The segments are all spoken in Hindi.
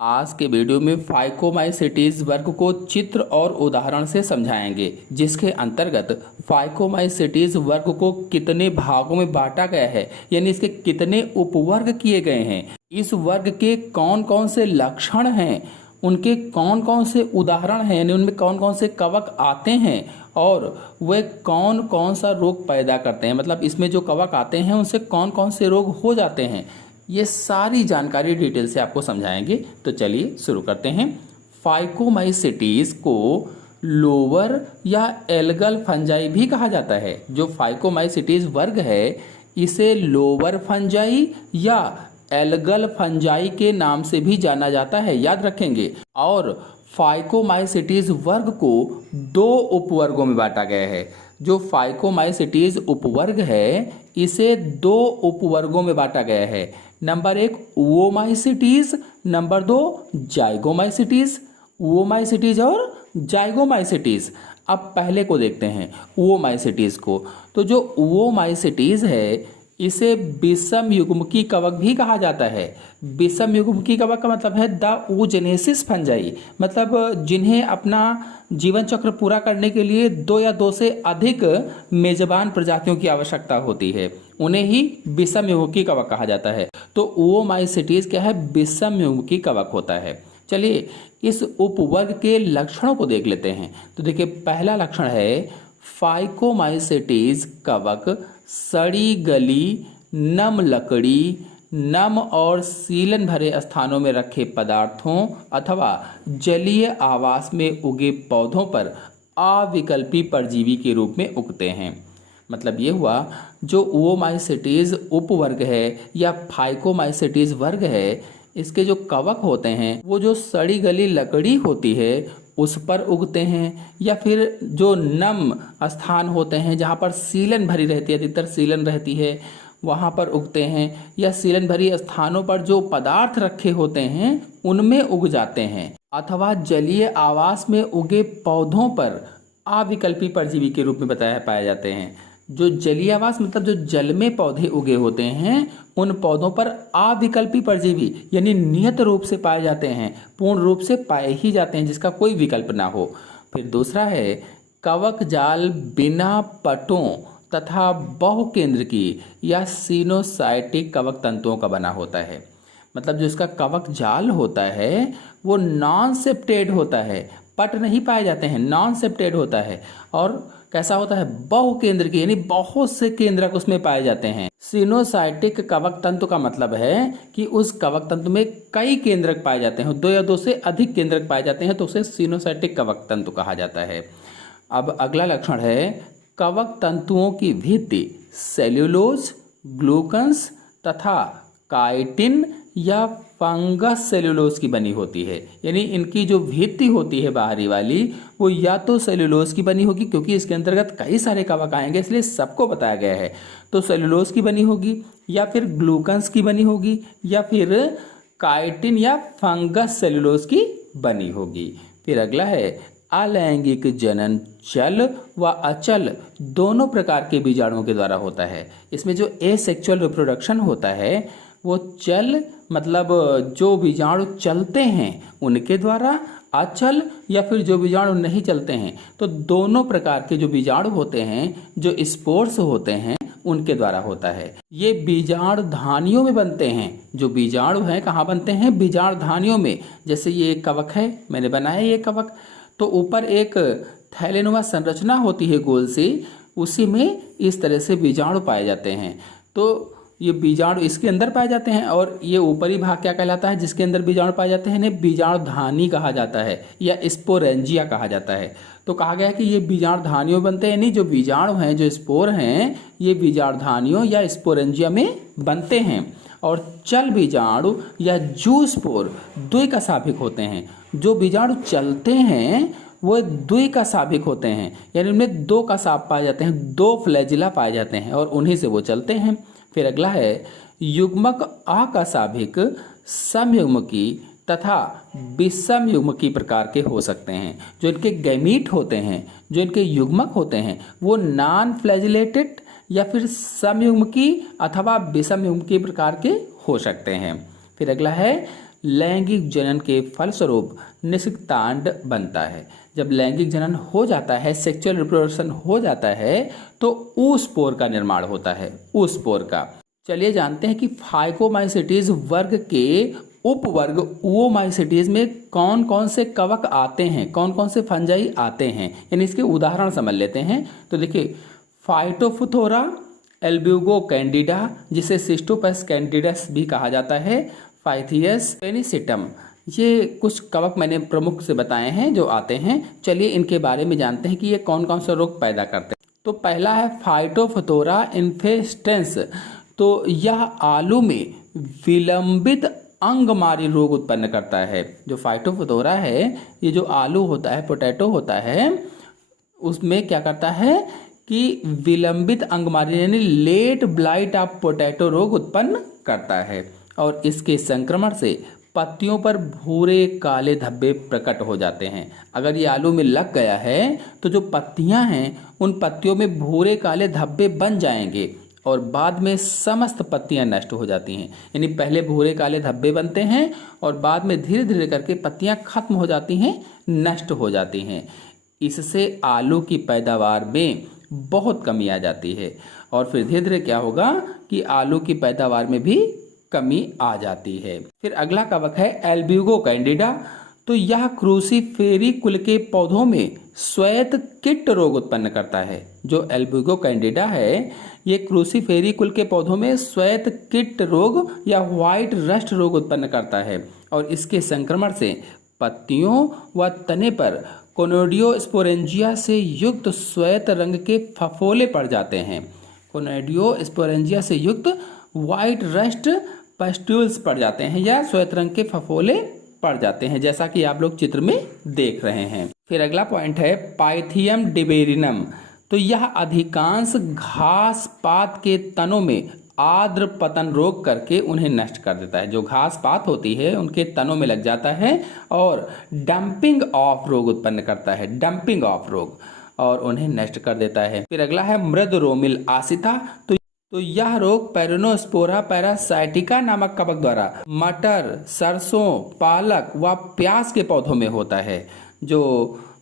आज के वीडियो में फाइकोमाइसिटीज वर्ग को चित्र और उदाहरण से समझाएंगे, जिसके अंतर्गत फाइकोमाइसिटीज वर्ग को कितने भागों में बांटा गया है, यानी इसके कितने उपवर्ग किए गए हैं, इस वर्ग के कौन कौन से लक्षण हैं, उनके कौन कौन से उदाहरण हैं, यानी उनमें कौन कौन से कवक आते हैं और वे कौन कौन सा रोग पैदा करते हैं, मतलब इसमें जो कवक आते हैं उनसे कौन कौन से रोग हो जाते हैं, ये सारी जानकारी डिटेल से आपको समझाएंगे। तो चलिए शुरू करते हैं। फाइकोमाइसिटीज को लोअर या एल्गल फंजाई भी कहा जाता है। जो फाइकोमाइसिटीज वर्ग है इसे लोअर फंजाई या एल्गल फंजाई के नाम से भी जाना जाता है, याद रखेंगे। और फाइकोमाइसिटीज वर्ग को दो उपवर्गों में बांटा गया है। जो फाइकोमाइसिटीज उपवर्ग है इसे दो उपवर्गों में बांटा गया है। Number 1 oomycetes, number 2 जाइगोमाइसिटीज। ओमाइसिटीज और जाइगोमाइसिटीज। अब पहले को देखते हैं ओमाइसिटीज को। तो जो ओमाइसिटीज है इसे विषम युग्मकी कवक भी कहा जाता है। विषम युग्मकी कवक का मतलब है द oogenesis फंजाई, मतलब जिन्हें अपना जीवन चक्र पूरा करने के लिए दो या दो से अधिक मेजबान प्रजातियों की आवश्यकता होती है, उन्हें ही विषम युग्मकी कवक कहा जाता है। तो ओमाइसिटीज क्या है? विषम युग्मकी कवक होता है। चलिए इस उपवर्ग के लक्षणों को देख लेते हैं। तो देखिए पहला लक्षण है फाइकोमाइसिटीज कवक सड़ी गली, नम लकड़ी, नम और सीलन भरे स्थानों में रखे पदार्थों अथवा जलीय आवास में उगे पौधों पर अविकल्पी परजीवी के रूप में उगते हैं। मतलब ये हुआ जो ओमाइसिटीज उपवर्ग है या फाइकोमाइसिटीज वर्ग है, इसके जो कवक होते हैं वो जो सड़ी गली लकड़ी होती है उस पर उगते हैं, या फिर जो नम स्थान होते हैं जहाँ पर सीलन भरी रहती है, अधिकतर सीलन रहती है, वहाँ पर उगते हैं, या सीलन भरी स्थानों पर जो पदार्थ रखे होते हैं उनमें उग जाते हैं, अथवा जलीय आवास में उगे पौधों पर अविकल्पी परजीवी के रूप में पाए जाते हैं। जो जलीय आवास मतलब जो जल में पौधे उगे होते हैं उन पौधों पर अविकल्पी परजीवी यानी नियत रूप से पाए जाते हैं, पूर्ण रूप से पाए ही जाते हैं, जिसका कोई विकल्प ना हो। फिर दूसरा है कवक जाल बिना पटों तथा बहुकेंद्र की या सिनोसाइटिक कवक तंतुओं का बना होता है। मतलब जो इसका कवक जाल होता है वो नॉन सेप्टेड होता है, पट नहीं पाए जाते हैं, नॉन सेप्टेड होता है। और कैसा होता है? बहुकेंद्र की, यानी बहुत से केंद्रक उसमें पाए जाते हैं। सिनोसाइटिक कवक तंतु का मतलब है कि उस कवक तंतु में कई केंद्रक पाए जाते हैं, दो या दो से अधिक केंद्रक पाए जाते हैं, तो उसे सिनोसाइटिक कवक तंतु कहा जाता है। अब अगला लक्षण है कवक तंतुओं की भित्ति सेल्यूलोज, ग्लूकन्स तथा काइटिन या फंगस सेल्यूलोज की बनी होती है। यानी इनकी जो भित्ति होती है बाहरी वाली वो या तो सेल्यूलोज की बनी होगी, क्योंकि इसके अंतर्गत कई सारे कवक आएंगे इसलिए सबको बताया गया है, तो सेल्यूलोज की बनी होगी, या फिर ग्लूकन्स की बनी होगी, या फिर काइटिन या फंगस सेल्यूलोज की बनी होगी। फिर अगला है अलैंगिक जनन चल व अचल दोनों प्रकार के बीजाणुओं के द्वारा होता है। इसमें जो एसेक्सुअल रिप्रोडक्शन होता है वो चल मतलब जो बीजाणु चलते हैं उनके द्वारा, अचल या फिर जो बीजाणु नहीं चलते हैं, तो दोनों प्रकार के जो बीजाणु होते हैं, जो स्पोर्स होते हैं, उनके द्वारा होता है। ये बीजाणु धानियों में बनते हैं। जो बीजाणु हैं कहाँ बनते हैं? बीजाणु धानियों में। जैसे ये एक कवक है, मैंने बनाया ये कवक, तो ऊपर एक थैलेनुमा संरचना होती है गोल सी, उसी में इस तरह से बीजाणु पाए जाते हैं। तो ये बीजाणु इसके अंदर पाए जाते हैं, और ये ऊपरी भाग क्या कहलाता है जिसके अंदर बीजाणु पाए जाते हैं? इन्हें बीजाणु धानी कहा जाता है या स्पोरेंजिया कहा जाता है। तो कहा गया है कि ये बीजाणु धानियों बनते हैं, यानी जो बीजाणु हैं, जो स्पोर हैं, ये बीजाणु धानियों या स्पोरेंजिया में बनते हैं। और चल बीजाणु या जू स्पोर द्विकशाभिक होते हैं। जो बीजाणु चलते हैं वो द्विकशाभिक होते हैं, यानी उनमें दो कशाभ पाए जाते हैं, दो फ्लैजिला पाए जाते हैं, और उन्हीं से वो चलते हैं। फिर अगला है युग्मक अकशाभिक, समयुग्मकी तथा विषम युग्मकी प्रकार के हो सकते हैं। जो इनके गैमीट होते हैं, जो इनके युग्मक होते हैं, वो नॉन फ्लैजिलेटेड या फिर समयुग्मकी अथवा विषम युग्मकी प्रकार के हो सकते हैं। फिर अगला है लैंगिक जनन के फलस्वरूप निषिक्तांड बनता है। जब लैंगिक जनन हो जाता है, सेक्सुअल रिप्रोडक्शन हो जाता है, तो oospore का निर्माण होता है, oospore का। चलिए जानते हैं कि फाइकोमाइसीटीज वर्ग के उपवर्ग ओओमाइसीटीज में कौन कौन से कवक आते हैं, कौन कौन से फंजाई आते हैं, यानी इसके उदाहरण समझ लेते हैं। तो देखिए, फाइटोफथोरा, एल्ब्यूगो कैंडिडा जिसे सिस्टोपस कैंडिडस भी कहा जाता है, फाइथियस पेनिसिटम, ये कुछ कवक मैंने प्रमुख से बताए हैं जो आते हैं। चलिए इनके बारे में जानते हैं कि ये कौन कौन सा रोग पैदा करते हैं। तो पहला है फाइटोफथोरा इन्फेस्टेंस। तो यह आलू में विलंबित अंगमारी रोग उत्पन्न करता है। जो फाइटोफथोरा है, ये जो आलू होता है, पोटैटो होता है, उसमें क्या करता है कि विलंबित अंगमारी यानी लेट ब्लाइट ऑफ पोटैटो रोग उत्पन्न करता है। और इसके संक्रमण से पत्तियों पर भूरे काले धब्बे प्रकट हो जाते हैं। अगर ये आलू में लग गया है तो जो पत्तियां हैं उन पत्तियों में भूरे काले धब्बे बन जाएंगे और बाद में समस्त पत्तियां नष्ट हो जाती हैं। यानी पहले भूरे काले धब्बे बनते हैं और बाद में धीरे धीरे करके पत्तियां खत्म हो जाती हैं, नष्ट हो जाती हैं। इससे आलू की पैदावार में बहुत कमी आ जाती है और फिर धीरे धीरे क्या होगा कि आलू की पैदावार में भी कमी आ जाती है। फिर अगला कवक है एल्ब्यूगो कैंडिडा। तो यह क्रूसीफेरी कुल के पौधों में श्वेत कीट रोग उत्पन्न करता है। जो एल्ब्यूगो कैंडिडा है, ये क्रूसीफेरी कुल के पौधों में श्वेत कीट रोग या व्हाइट रस्ट रोग उत्पन्न करता है और इसके संक्रमण से पत्तियों व तने पर कोनोडियोस्पोरेंजिया से युक्त श्वेत रंग के फफोले पड़ जाते हैं। कोनोडियोस्पोरेंजिया से युक्त व्हाइट रस्ट पस्ट्यूल्स पड़ जाते हैं या श्वेत रंग के फफोले पड़ जाते हैं, जैसा कि आप लोग चित्र में देख रहे हैं। फिर अगला पॉइंट है पाइथियम डिबेरिनम। तो यह अधिकांश घास पात के तनों में आर्द्र पतन रोग करके उन्हें नष्ट कर देता है। जो घास पात होती है उनके तनों में लग जाता है और डंपिंग ऑफ रोग उत्पन्न करता है, डंपिंग ऑफ रोग, और उन्हें नष्ट कर देता है। फिर अगला है मृद रोमिल आसिता। तो यह रोग पेरिनोस्पोरा पैरासाइटिका नामक कवक द्वारा मटर, सरसों, पालक व प्याज के पौधों में होता है। जो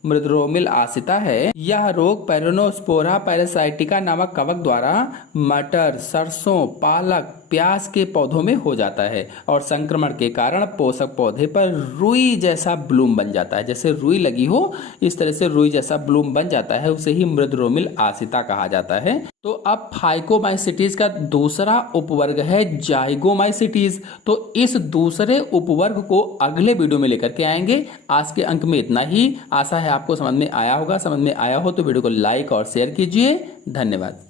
मृदरोमिल आसिता है, यह रोग पेरिनोस्पोरा पैरासाइटिका नामक कवक द्वारा मटर, सरसों, पालक, प्याज के पौधों में हो जाता है और संक्रमण के कारण पोषक पौधे पर रुई जैसा ब्लूम बन जाता है। जैसे रुई लगी हो इस तरह से रुई जैसा ब्लूम बन जाता है, उसे ही मृदरोमिल आसिता कहा जाता है। तो अब फाइकोमाइसीटीज का दूसरा उपवर्ग है जाइगोमाइसीटीज। तो इस दूसरे उपवर्ग को अगले वीडियो में लेकर के आएंगे। आज के अंक में इतना ही। आशा है आपको समझ में आया होगा। समझ में आया हो तो वीडियो को लाइक और शेयर कीजिए। धन्यवाद।